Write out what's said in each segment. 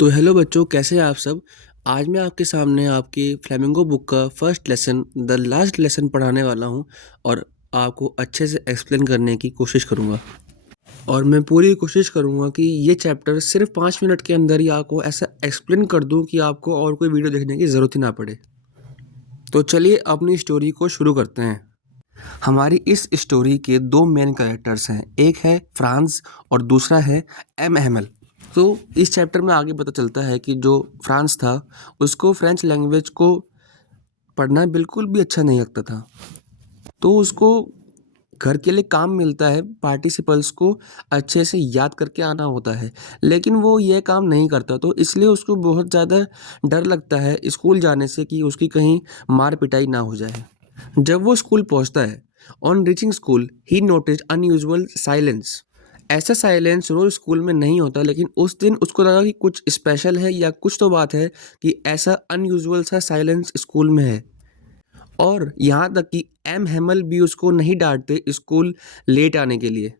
तो हेलो बच्चों, कैसे हैं आप सब। आज मैं आपके सामने आपकी फ्लेमिंगो बुक का first lesson the last lesson पढ़ाने वाला हूं और आपको अच्छे से एक्सप्लेन करने की कोशिश करूंगा। और मैं पूरी कोशिश करूंगा कि ये चैप्टर सिर्फ 5 मिनट के अंदर ही आपको ऐसा एक्सप्लेन कर दूं कि आपको और कोई वीडियो देखने की ज़रूरत ही ना पड़े। तो चलिए अपनी स्टोरी को शुरू करते हैं। हमारी इस स्टोरी के दो मेन कैरेक्टर्स हैं, एक है फ्रांस और दूसरा है एम हैमल। तो इस चैप्टर में आगे पता चलता है कि जो फ्रांस था उसको फ्रेंच लैंग्वेज को पढ़ना बिल्कुल भी अच्छा नहीं लगता था। तो उसको घर के लिए काम मिलता है, पार्टिसिपल्स को अच्छे से याद करके आना होता है, लेकिन वो ये काम नहीं करता। तो इसलिए उसको बहुत ज़्यादा डर लगता है स्कूल जाने से कि उसकी कहीं मार पिटाई ना हो जाए। जब वो स्कूल पहुंचता है, on reaching school he notice unusual silence. ऐसा साइलेंस रोज स्कूल में नहीं होता, लेकिन उस दिन उसको लगा कि कुछ स्पेशल है या कुछ तो बात है कि ऐसा अनयूजुअल सा साइलेंस स्कूल में है। और यहाँ तक कि एम हेमल भी उसको नहीं डांटते स्कूल लेट आने के लिए।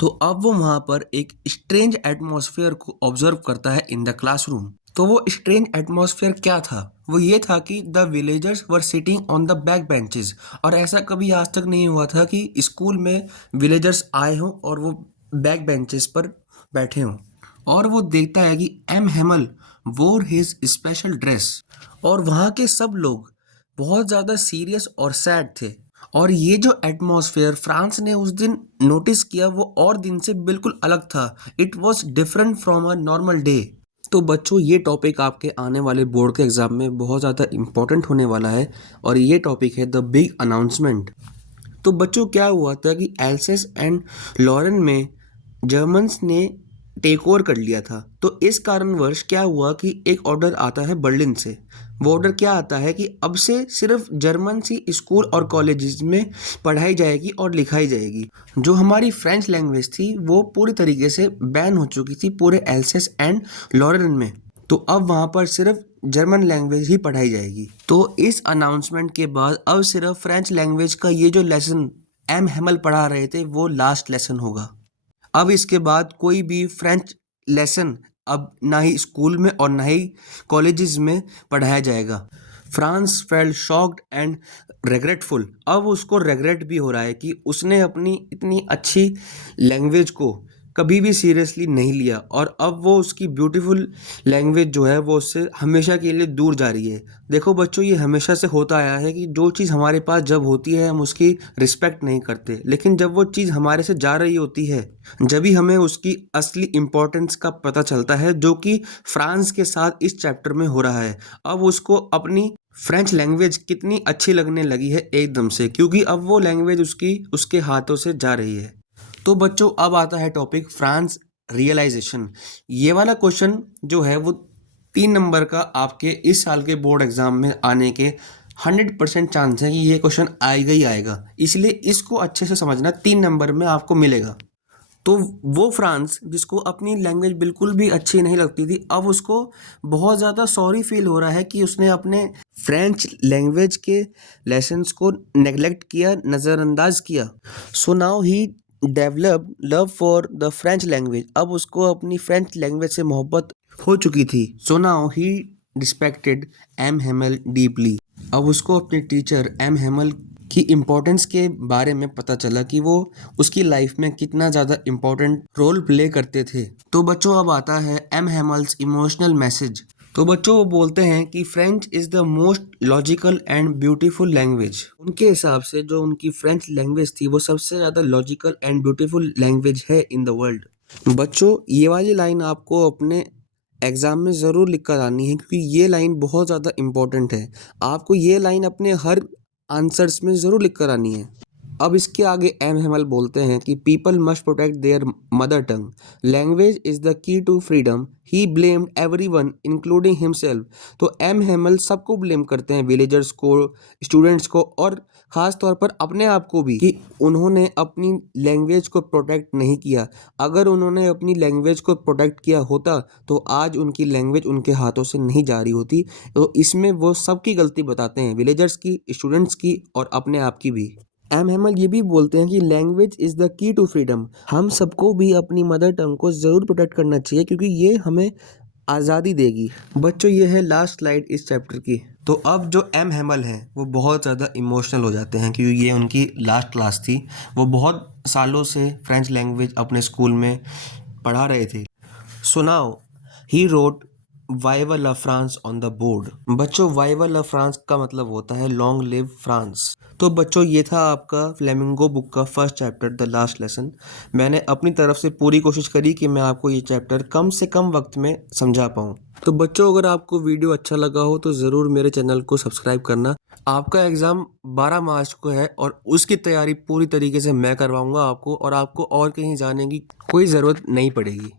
तो अब वो वहाँ पर एक स्ट्रेंज एटमॉस्फेयर को ऑब्जर्व करता है इन द क्लासरूम। तो वो स्ट्रेंज एटमॉस्फेयर क्या था? वो ये था कि the villagers were sitting on the back benches. और ऐसा कभी आज तक नहीं हुआ था कि स्कूल में विलेजर्स आए हों और वो बैक बेंचेस पर बैठे हों। और वो देखता है कि एम हेमल वोर हिज स्पेशल ड्रेस। और वहाँ के सब लोग बहुत ज़्यादा सीरियस और सैड थे। और ये जो एटमॉस्फेयर फ्रांस ने उस दिन नोटिस किया वो और दिन से बिल्कुल अलग था। It was different from a normal day. तो बच्चों, ये टॉपिक आपके आने वाले बोर्ड के एग्ज़ाम में बहुत ज़्यादा इम्पोर्टेंट होने वाला है और ये टॉपिक है द बिग अनाउंसमेंट। तो बच्चों, क्या हुआ था कि एल्सेस एंड लॉरेन में जर्मन्स ने टेक ओवर कर लिया था। तो इस कारणवश क्या हुआ कि एक ऑर्डर आता है बर्लिन से। वो ऑर्डर क्या आता है कि अब से सिर्फ जर्मन सी स्कूल और कॉलेजेस में पढ़ाई जाएगी और लिखाई जाएगी। जो हमारी फ्रेंच लैंग्वेज थी वो पूरी तरीके से बैन हो चुकी थी पूरे एल्सेस एंड लॉरेन में। तो अब वहाँ पर सिर्फ जर्मन लैंग्वेज ही पढ़ाई जाएगी। तो इस अनाउंसमेंट के बाद अब सिर्फ फ्रेंच लैंग्वेज का ये जो लेसन एम हेमल पढ़ा रहे थे वो लास्ट लेसन होगा। अब इसके बाद कोई भी फ्रेंच लेसन अब ना ही स्कूल में और ना ही कॉलेजेस में पढ़ाया जाएगा। France felt shocked and regretful. अब उसको रेग्रेट भी हो रहा है कि उसने अपनी इतनी अच्छी लैंग्वेज को कभी भी सीरियसली नहीं लिया और अब वो उसकी ब्यूटीफुल लैंग्वेज जो है वो उससे हमेशा के लिए दूर जा रही है। देखो बच्चों, ये हमेशा से होता आया है कि जो चीज़ हमारे पास जब होती है हम उसकी रिस्पेक्ट नहीं करते, लेकिन जब वो चीज़ हमारे से जा रही होती है जब ही हमें उसकी असली इम्पोर्टेंस का पता चलता है, जो कि फ्रांस के साथ इस चैप्टर में हो रहा है। अब उसको अपनी फ्रेंच लैंग्वेज कितनी अच्छी लगने लगी है एकदम से, क्योंकि अब वो लैंग्वेज उसकी उसके हाथों से जा रही है। तो बच्चों, अब आता है टॉपिक फ्रांस रियलाइजेशन। ये वाला क्वेश्चन जो है वो 3 नंबर का आपके इस साल के बोर्ड एग्जाम में आने के 100% चांस है कि ये क्वेश्चन आएगा ही आएगा। इसलिए इसको अच्छे से समझना, 3 नंबर में आपको मिलेगा। तो वो फ्रांस जिसको अपनी लैंग्वेज बिल्कुल भी अच्छी नहीं लगती थी, अब उसको बहुत ज़्यादा सॉरी फील हो रहा है कि उसने अपने फ्रेंच लैंग्वेज के लेसन्स को नेग्लेक्ट किया, नज़रअंदाज किया। सो now he develop love for the French language. अब उसको अपनी फ्रेंच लैंग्वेज से मोहब्बत हो चुकी थी। So now he respected him हेमल डीपली। अब उसको अपने टीचर एम हेमल की इम्पोर्टेंस के बारे में पता चला कि वो उसकी लाइफ में कितना ज़्यादा इम्पोर्टेंट रोल प्ले करते थे। तो बच्चों, अब आता है एम हेमल्स इमोशनल मैसेज। तो बच्चों, वो बोलते हैं कि French is the most logical and beautiful language. उनके हिसाब से जो उनकी फ्रेंच लैंग्वेज थी वो सबसे ज़्यादा लॉजिकल एंड ब्यूटीफुल लैंग्वेज है इन द वर्ल्ड। बच्चों, ये वाली लाइन आपको अपने एग्ज़ाम में ज़रूर लिख कर आनी है, क्योंकि ये लाइन बहुत ज़्यादा इम्पोर्टेंट है। आपको ये लाइन अपने हर आंसर्स में ज़रूर लिख कर आनी है। अब इसके आगे एम हेमल बोलते हैं कि people must protect their mother tongue. Language is the key to freedom. He blamed everyone including himself. तो एम हेमल सबको ब्लेम करते हैं, विलेजर्स को, स्टूडेंट्स को और ख़ास तौर पर अपने आप को भी, कि उन्होंने अपनी लैंग्वेज को प्रोटेक्ट नहीं किया। अगर उन्होंने अपनी लैंग्वेज को प्रोटेक्ट किया होता तो आज उनकी लैंग्वेज उनके हाथों से नहीं जा रही होती। तो इसमें वो सबकी गलती बताते हैं, विलेजर्स की, स्टूडेंट्स की और अपने आप की भी। एम हेमल ये भी बोलते हैं कि language is the key to freedom. हम सबको भी अपनी मदर टंग को ज़रूर प्रोटेक्ट करना चाहिए, क्योंकि ये हमें आज़ादी देगी। बच्चों ये है लास्ट स्लाइड इस चैप्टर की। तो अब जो एम हैमल हैं वो बहुत ज़्यादा इमोशनल हो जाते हैं क्योंकि ये उनकी लास्ट क्लास थी। वो बहुत सालों से फ्रेंच लैंग्वेज अपने स्कूल में पढ़ा रहे थे। So now he wrote vive la France on the board. बच्चों वाइवा ला फ्रांस का मतलब होता है लॉन्ग लिव फ्रांस। तो बच्चों ये था आपका फ्लेमिंगो बुक का first chapter the last lesson. मैंने अपनी तरफ से पूरी कोशिश करी कि मैं आपको ये चैप्टर कम से कम वक्त में समझा पाऊँ। तो बच्चों अगर आपको वीडियो अच्छा लगा हो तो ज़रूर मेरे चैनल को सब्सक्राइब करना। आपका एग्ज़ाम 12 मार्च को है और उसकी तैयारी पूरी तरीके से मैं करवाऊँगा आपको, और आपको और कहीं जाने की कोई ज़रूरत नहीं पड़ेगी।